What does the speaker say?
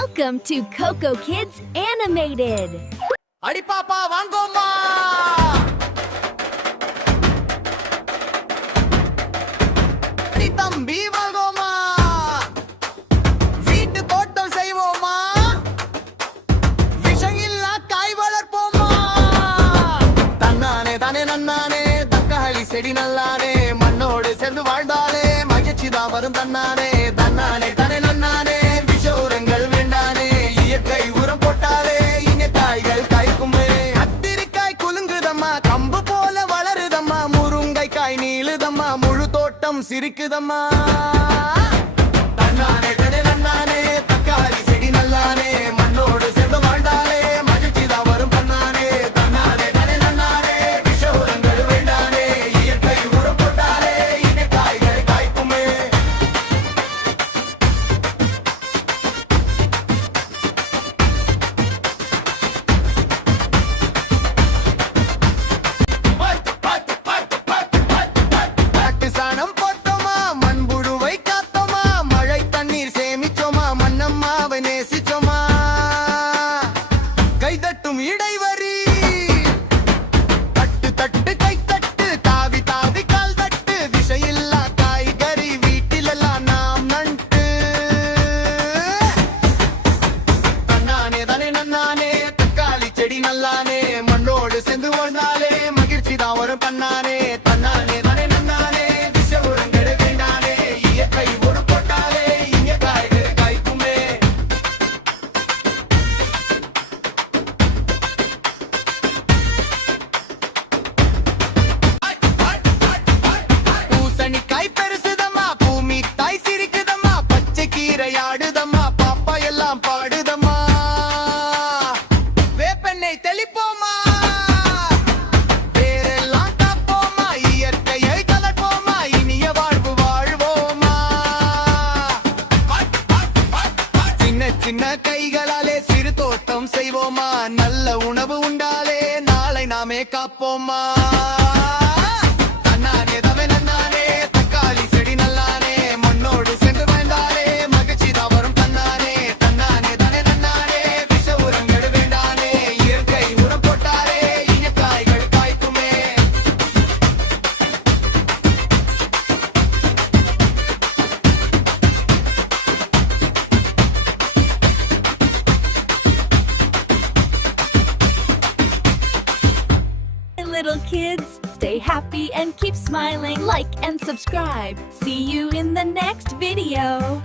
Welcome to Coco Kids Animated. அடி பாப்பா வாங்கோம்மா. அடி தம்பி வாங்கோம்மா. வீட்டு தோட்டம் செய்வோமா. விஷமில்லா காய் வளர்ப்போமா. தன்னானே தானே நன்னானே தக்காளி செடி நல்லானே மண்ணோடு சேர்ந்து வாழ்ந்தாலே மகிழ்ச்சிதான் வரும் தன்னானே தன்னானே தானே நன்னானே விஷ உரங்கள் வேண்டானே இயற்கை உரம் போட்டாலே இங்க காய்கள் காய்க்குமே. கத்திரிக்காய் குலுங்குதம்மா கம்பு போல வளருதம்மா முருங்கைக்காய் நீளுதம்மா முழு தோட்டம் சிரிக்குதம்மா. தன்னானே தானே நன்னானே தக்காளி செடி நல்லானே மண்ணோடு சேர்ந்து வாழ்ந்தாலே மகிழ்ச்சிதான் வரும் தன்னானே தன்னானே தானே நன்னானே விஷ உரங்கள் வேண்டானே இயற்கை உரம் போட்டாலே இங்க காய்கள் காய்க்குமே. காட்டு சாணம் போட்டோமா மண்புழுவை காத்தோமா மழை தண்ணீர் சேமிச்சோமா மண்ணம்மாவை நேசிச்சோமா. கைதட்டும் இடைவரி தட்டு தட்டு கை தட்டு தாவி தாவி கால் தட்டு திசையில்லா காய்கறி வீட்டிலெல்லாம் நாம் நட்டு. தன்னானே தானே நன்னானே தக்காளி செடி நல்லானே மண்ணோடு சேர்ந்து வாழ்ந்தாலே மகிழ்ச்சி தான் வரும் தன்னானே தன்னானே தானே நன்னானே விஷ உரங்கள் வேண்டானே இயற்கை ஒரு போட்டாலே இங்க காய்கள் காய்க்குமே. பூசணிக்காய் பெருசுதம்மா பூமி தாய் சிரிக்குதம்மா பச்சை கீரை ஆடுதம்மா பாப்பா எல்லாம் பாடுதம்மா. வேப்பெண்ணெய் தெளிப்போமா வேரெல்லாம் காப்போமா இயற்கையை கலப்போமா இனிய வாழ்வு வாழ்வோமா. சின்ன சின்ன கைகளாலே சிறு தோட்டம் செய்வோமா நல்ல உணவு உண்டாலே நாளை நாமே காப்போமா. தன்னானே தவே நன்னானே தக்காளி செடி நல்லானே மண்ணோடு சென்று வாழ்ந்தாலே மகிழ்ச்சி தான் வரும் தன்னானே தன்னானே தானே நன்னானே விஷ உரங்கள் வேண்டானே இயற்கை உரம் போட்டாலே இங்க காய்கள் காய்க்குமே. Little kids, stay happy and keep smiling. Like and subscribe. See you in the next video.